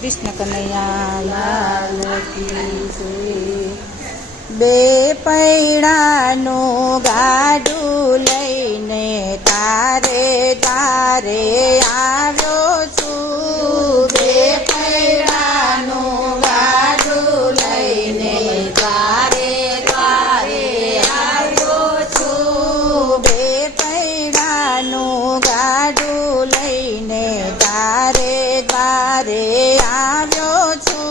કૃષ્ણ કનૈયા લાલ કી જય। બે પૈડાનું ગાડું લઈને તારે તારે આવ્યો છું। બે પૈડાનું ગાડું લઈને તારે તારે આવ્યો છું। બે પૈડાનું ગાડું લઈને તારે તારે આવ્યો છું।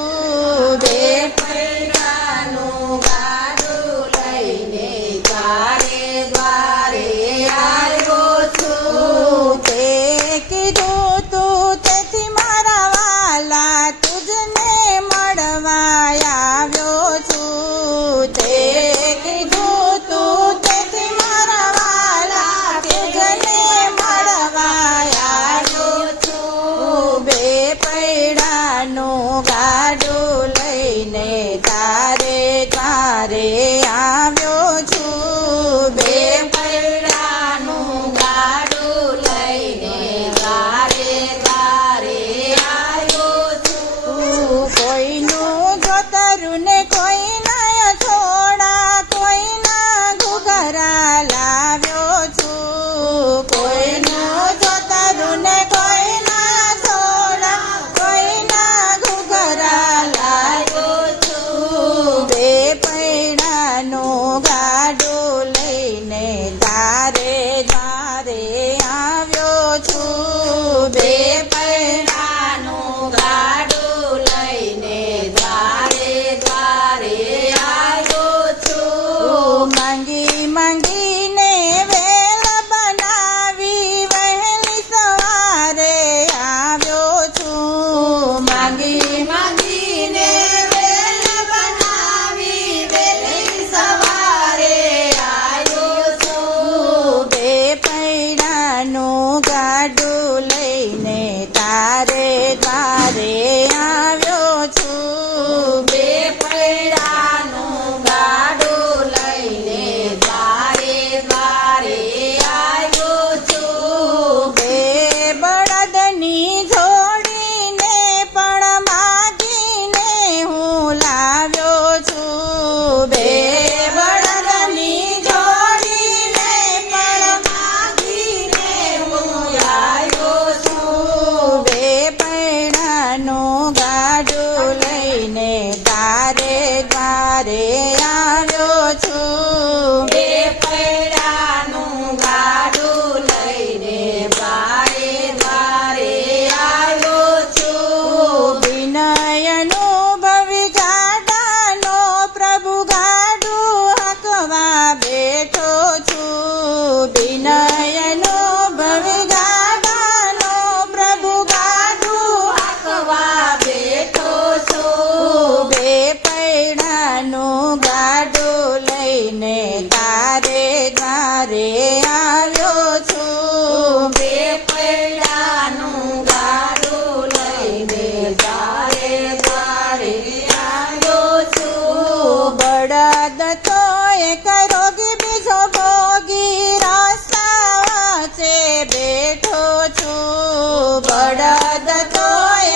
બે ગાડું લઈને તારે તારે આવ્યો છું। બે પૈડાનું ગાડું લઈને તારે તારે આવ્યો છું। કોઈનું જોતરું ને કોઈના થોડા કોઈના ઘૂઘરા લાવ્યો છું। કોઈનું જોતરું ને ગાડું લઈને તારે તારે આવ્યો છું। બે પૈડાનું ગાડું લઈને તારે તારે આવ્યો છું। માંગી માંગીને વેલ બનાવી વહેલી સવારે આવ્યો છું। માંગી માંગીને ગાડું લઈને તારે તારે આવ્યો છું। બે પૈડાનું ગાડું લઈને તારે તારે આવ્યો છું। બે બળદની જોડીને પણ માગીને હું લાવ્યો છું। બે બળદની જોડીને પણ માગીને ગાડું લઈને તારે તારે આવ્યો છું। બે પૈડાનું ગાડું લઈને તારે તારે આવ્યો છું। વિનયનું ભવિ ગાડાનો પ્રભુ ગાડું હાંકવા બેઠો છું। વિનયનું ભવિ ગાડાનો પ્રભુ ગાડું હાંકવા બેઠો છું। બે પૈડાનું ગાડું લઈને તારે તારે આવ્યો છું। બે પૈડાનું ગાડું લઈને તારે તારે આવ્યો છું। બળદ તો એક રોગી બીજો ભોગી રસ્તા વચ્ચે બેઠો છું। બળદ તો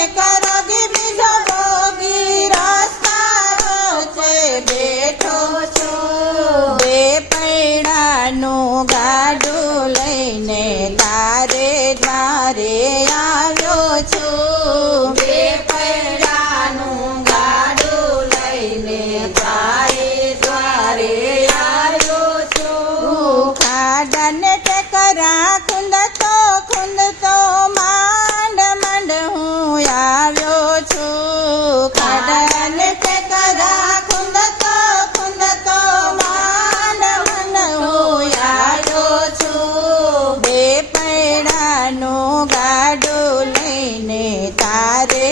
એક રોગી બીજો ભોગી રસ્તા વચ્ચે બેઠો છું। બે પૈડાનું ગાડું લઈને તારે તારે આવ્યો છું। બે પૈડાનું ગાડું લઈને તારે તારે આવ્યો છું। ખાડાને ટેકરા ખૂંદતો માંડ માંડ હું આવ્યો છું। ખાડાને ટેકરા ખૂંદતો માંડ માંડ હું આવ્યો છું। બે પૈડાનું ગાડું લઈને તારે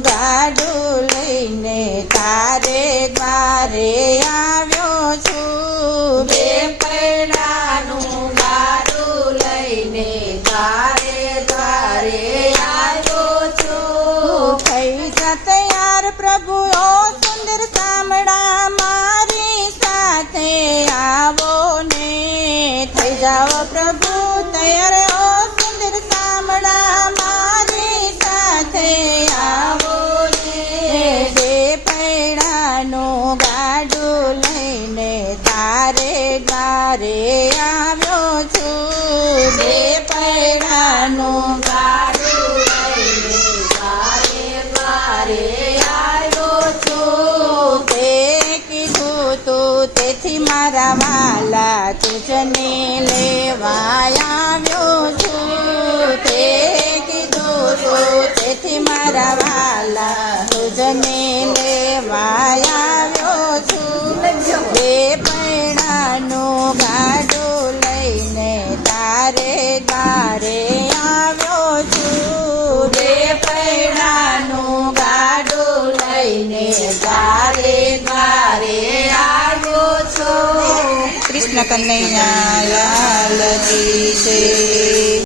ગાડું લઈને તારે દ્વારે આવ્યો છું બે પૈડાનું ગાડું લઈને તારે દ્વારે આવ્યો છું થઈ જા તૈયાર પ્રભુ ઓ સુંદર સામડા મારી સાથે આવો ને થઈ જાઓ પ્રભુ તૈયાર ઓ સુંદર સામડા મારી સાથે આવો ને બે પૈડાનું ગાડું લઈને તારે દ્વારે આવ્યો છું બે પૈડાનું ગાડું લઈને તારે દ્વારે આવ્યો છું તે કીધું તું તેથી મારા વાલા તુજને લેવા આવ્યો છું તે કીધું તું તેથી મારા વાલા તુજને લેવા આવ્યો છું બે પૈડાનું ગાડું લઈને તારે દ્વારે આવ્યો છું બે પૈડાનું ગાડું લઈને તારે દ્વારે આવ્યો છું કૃષ્ણ કનૈયા લાલ કી જય